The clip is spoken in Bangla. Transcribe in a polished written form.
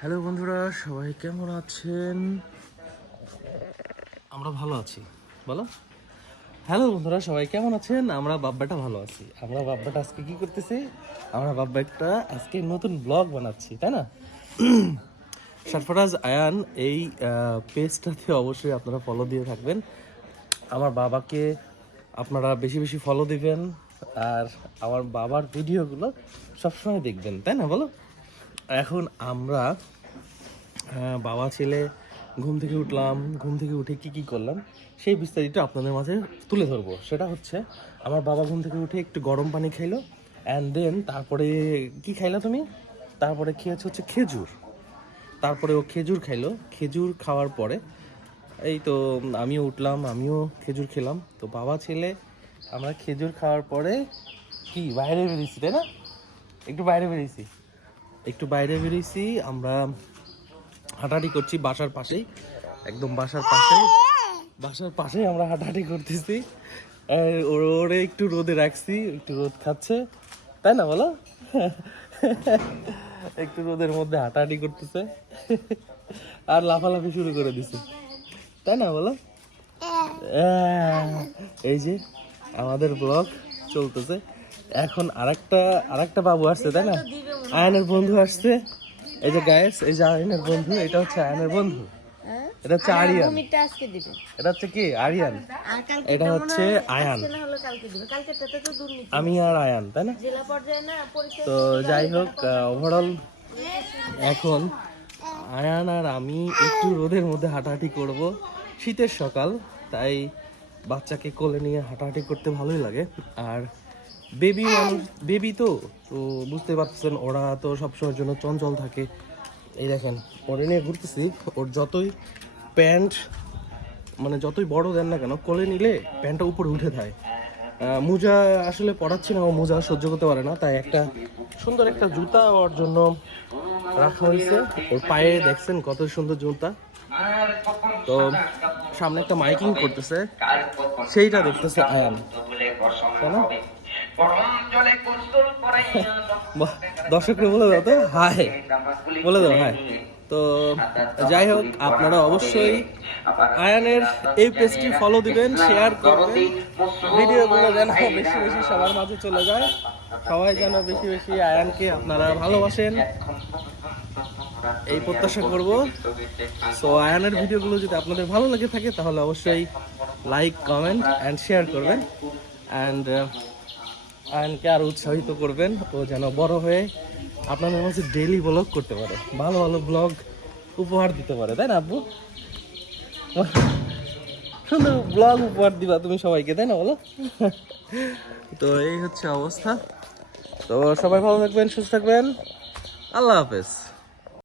হ্যালো বন্ধুরা, সবাই কেমন আছেন? আমরা ভালো আছি। বলো হ্যালো বন্ধুরা, সবাই কেমন আছেন? আমরা বাব্বাটা ভালো আছি। আমরা বাব্বাটা আজকে কি করতেছি? আমরা বাব্বা একটা আজকে নতুন ব্লগ বানাচ্ছি, তাই না? সরফরাজ আয়ান এই পেজটাতে অবশ্যই আপনারা ফলো দিয়ে থাকবেন। আমার বাবাকে আপনারা বেশি বেশি ফলো দিবেন, আর আমার বাবার ভিডিওগুলো সবসময় দেখবেন, তাই না? বলো। এখন আমরা বাবা ছেলে ঘুম থেকে উঠলাম, ঘুম থেকে উঠে কি কি করলাম সেই বিস্তারিত আপনাদের মাঝে তুলে ধরবো। সেটা হচ্ছে, আমার বাবা ঘুম থেকে উঠে একটু গরম পানি খাইলো, অ্যান্ড দেন তারপরে কি খাইলা তুমি? তারপরে খেয়েছে হচ্ছে খেজুর। তারপরে ও খেজুর খাইলো। খেজুর খাওয়ার পরে এই তো আমিও উঠলাম, আমিও খেজুর খেলাম। তো বাবা ছেলে আমরা খেজুর খাওয়ার পরে কি বাইরে বেরিয়েছি, তাই না? একটু বাইরে বেরিয়েছি আমরা, হাঁটাহাঁটি করছি বাসার পাশেই, একদম বাসার পাশেই আমরা হাঁটাহাঁটি করতেছি। ওরে একটু রোদে রাখছি, একটু রোদ খাচ্ছে, তাই না? বলো। একটু রোদের মধ্যে হাঁটাহাঁটি করতেছে আর লাফালাফি শুরু করে দিছে, তাই না? বলো। এই যে আমাদের ব্লগ চলতেছে। এখন আরেকটা বাবু আসছে, তাই না? আয়নের বন্ধু আসছে। এই যে গায়েস, এই যে আয়নের বন্ধু, এটা হচ্ছে আয়নের বন্ধু, এটা হচ্ছে আরিয়ান। এটা হচ্ছে কি আরিয়ান, এটা হচ্ছে আয়ান। আমি আর আয়ান, তাই না? তো যাই হোক, ওভারঅল এখন আয়ান আর আমি একটু রোদের মধ্যে হাঁটাহাঁটি করব। শীতের সকাল, তাই বাচ্চাকে কোলে নিয়ে হাঁটাহাঁটি করতে ভালোই লাগে। আর বেবি তো তো বুঝতে পারছেন, ওরা তো সবসময়ের জন্য চঞ্চল থাকে। এই দেখেন, ওরে নিয়ে ঘুরতেছি। ওর যতই প্যান্ট মানে যতই বড় দেন না কেন, কোলে নিলে প্যান্টটা উপরে উঠে যায়। মোজা আসলে পরাচ্ছি না, ও মোজা সহ্য করতে পারে না, তাই একটা সুন্দর একটা জুতা ওর জন্য রাখা হয়েছে। ওর পায়ে দেখছেন কত সুন্দর জুতা। তো সামনে একটা মাইকিং করতেছে, সেইটা দেখতেছে আয়ান, তাই না? দর্শককে বলে দাও তো হাই, বলে দাও হাই। তো যাই হোক, আপনারা অবশ্যই আয়ানের এই পেজটি ফলো দিবেন, শেয়ার করবেন, ভিডিওগুলো যেন বেশি বেশি সবার মাঝে চলে যায়, সবাই যেন বেশি বেশি আয়ানকে আপনারা ভালোবাসেন, এই প্রত্যাশা করব। সো আয়ানের ভিডিওগুলো যদি আপনাদের ভালো লেগে থাকে তাহলে অবশ্যই লাইক, কমেন্ট অ্যান্ড শেয়ার করবেন, অ্যান্ড আয়ানকে আরও উৎসাহিত করবেন, ও যেন বড় হয়ে আপনাদের মাঝে ডেইলি ব্লগ করতে পারে, ভালো ভালো ব্লগ উপহার দিতে পারে, তাই না আব্বু? সুন্দর ব্লগ উপহার দিবা তুমি সবাইকে, তাই না? বলো। তো এই হচ্ছে অবস্থা। তো সবাই ভালো থাকবেন, সুস্থ থাকবেন। আল্লাহ হাফেজ।